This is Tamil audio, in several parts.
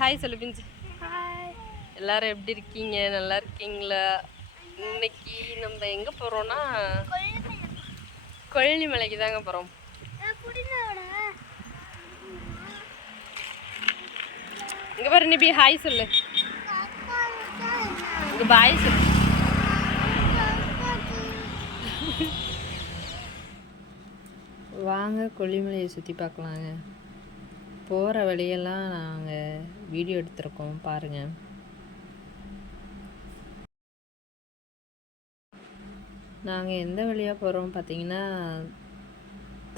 ஹாய் சொல்லு பிஞ்சு. எல்லாரும் எப்படி இருக்கீங்க? நல்லா இருக்கீங்களா? இன்னைக்கு நம்ம எங்கே போகிறோன்னா கொல்லிமலைக்கு தாங்க போகிறோம். இங்கே பாரு நிபி, ஹாய் சொல்லு. இங்கே பாய் சொல்லு. வாங்க கொல்லிமலையை சுற்றி பார்க்கலாங்க. போகிற வழியெல்லாம் நாங்கள் வீடியோ எடுத்திருக்கோம் பாருங்கள். நாங்கள் எந்த வழியாக போகிறோம் பார்த்தீங்கன்னா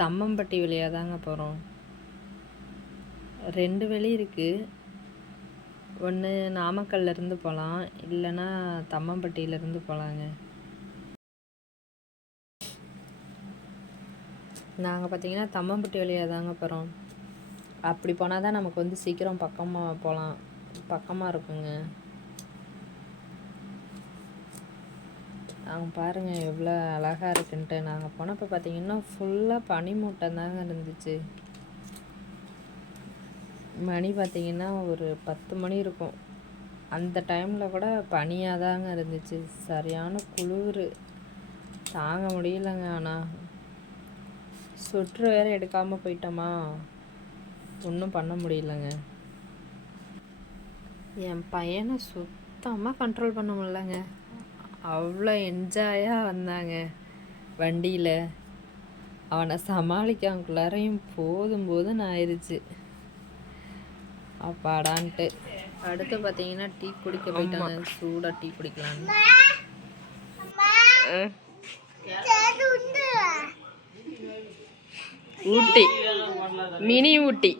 தம்மம்பட்டி வழியாக தாங்க போகிறோம். 2 வழி இருக்குது. ஒன்று நாமக்கல்லேருந்து போகலாம், இல்லைன்னா தம்மம்பட்டியிலேருந்து போகலாங்க. நாங்கள் பார்த்தீங்கன்னா தம்மம்பட்டி வழியாக தாங்க போகிறோம். அப்படி போனால் தான் நமக்கு வந்து சீக்கிரம் பக்கமாக போகலாம், பக்கமாக இருக்குங்க. நாங்கள் பாருங்கள் எவ்வளோ அழகாக இருக்குன்ட்டு. நாங்கள் போனப்போ பார்த்தீங்கன்னா ஃபுல்லாக பனிமூட்டம் தாங்க இருந்துச்சு. மணி பார்த்திங்கன்னா ஒரு 10 மணி இருக்கும். அந்த டைமில் கூட பனியாக தாங்க இருந்துச்சு. சரியான குளிர் தாங்க முடியலைங்க. ஆனால் சொட்ரு வேறு எடுக்காமல் போயிட்டோமா, ஒன்றும் பண்ண முடியலங்க. என் பையனை சுத்தமாக கண்ட்ரோல் பண்ண முடியலங்க. அவ்வளோ என்ஜாயாக வந்தாங்க வண்டியில். அவனை சமாளிக்காமக்குள்ளாரையும் போதும் ஆயிடுச்சு அப்பாடான்ட்டு. அடுத்து பார்த்தீங்கன்னா டீ குடிக்க போயிட்டாங்க. சூடாக டீ குடிக்கலான்னு. ஊட்டி, மினி ஊட்டி.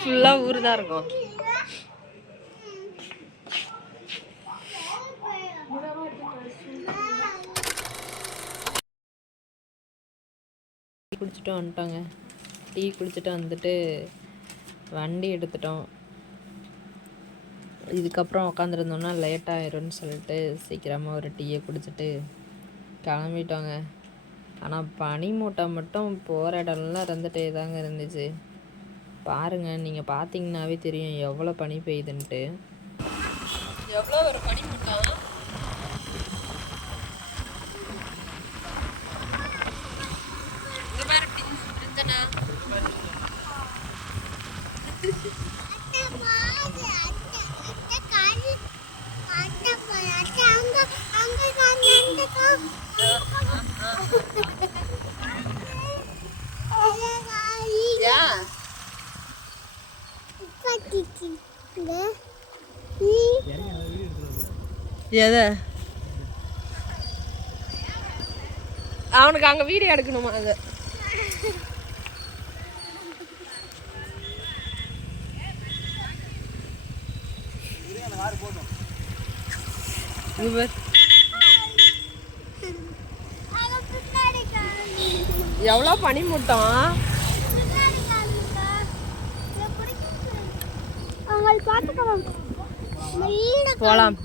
ஃபுல்லாக ஊர் தான் இருக்கும். குடிச்சிட்டு வந்துட்டோங்க. டீ குடிச்சிட்டு வந்துட்டு வண்டி எடுத்துட்டோம். இதுக்கப்புறம் உட்காந்துருந்தோம்னா லேட் ஆயிரும்னு சொல்லிட்டு சீக்கிரமாக ஒரு டீயை குடிச்சிட்டு கிளம்பிட்டோங்க. ஆனால் பனி மூட்டை மட்டும் போகிற இடம்லாம் இருந்துகிட்டே தாங்க இருந்துச்சு. பாருங்கள், நீங்கள் பார்த்தீங்கன்னாவே தெரியும் எவ்வளோ பனி பெய்யுதுன்ட்டு. எவ்வளோ ஒரு பனி மூட்டம். அவனுக்கு அங்க வீடியோ எடுக்கணுமா? அது எவ்வளோ பனி மூட்டம். போலாம்.